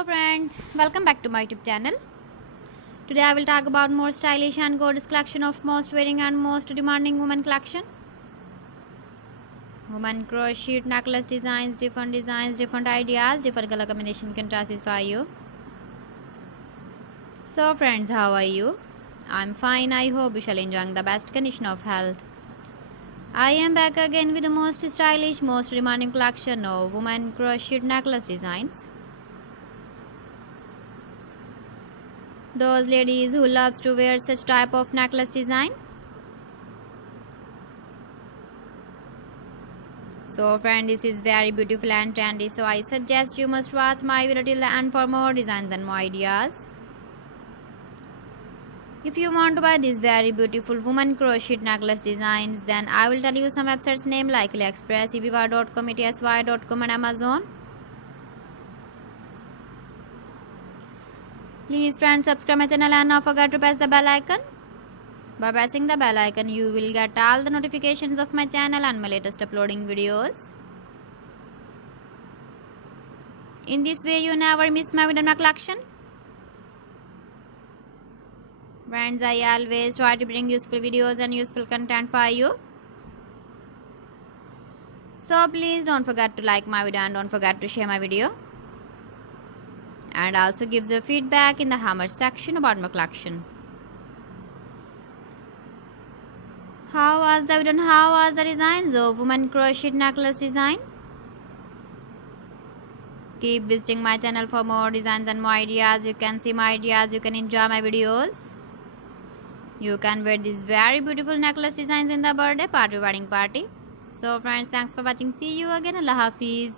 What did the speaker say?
Hello friends, welcome back to my YouTube channel. Today I will talk about more stylish and gorgeous collection of most wearing and most demanding women collection. Women crochet necklace designs, different ideas, different color combination can satisfy you. So friends, how are you? I'm fine. I hope you shall enjoying the best condition of health. I am back again with the most stylish, most demanding collection of women crochet necklace designs. Those ladies who loves to wear such type of necklace design. So friend, this is very beautiful and trendy, so I suggest you must watch my video till the end for more designs and more ideas. If you want to buy these very beautiful woman crochet necklace designs, then I will tell you some websites name like AliExpress, eBay.com, etsy.com and Amazon. Please friends, subscribe my channel and not forget to press the bell icon. By pressing the bell icon, you will get all the notifications of my channel and my latest uploading videos. In this way, you never miss my video collection. Friends, I always try to bring useful videos and useful content for you. So please don't forget to like my video and don't forget to share my video. And also give the feedback in the hammer section about my collection. How was the video and how was the designs of woman crochet necklace design? Keep visiting my channel for more designs and more ideas. You can see my ideas, you can enjoy my videos. You can wear these very beautiful necklace designs in the birthday party, wedding party. So friends, thanks for watching. See you again. Allah Hafiz.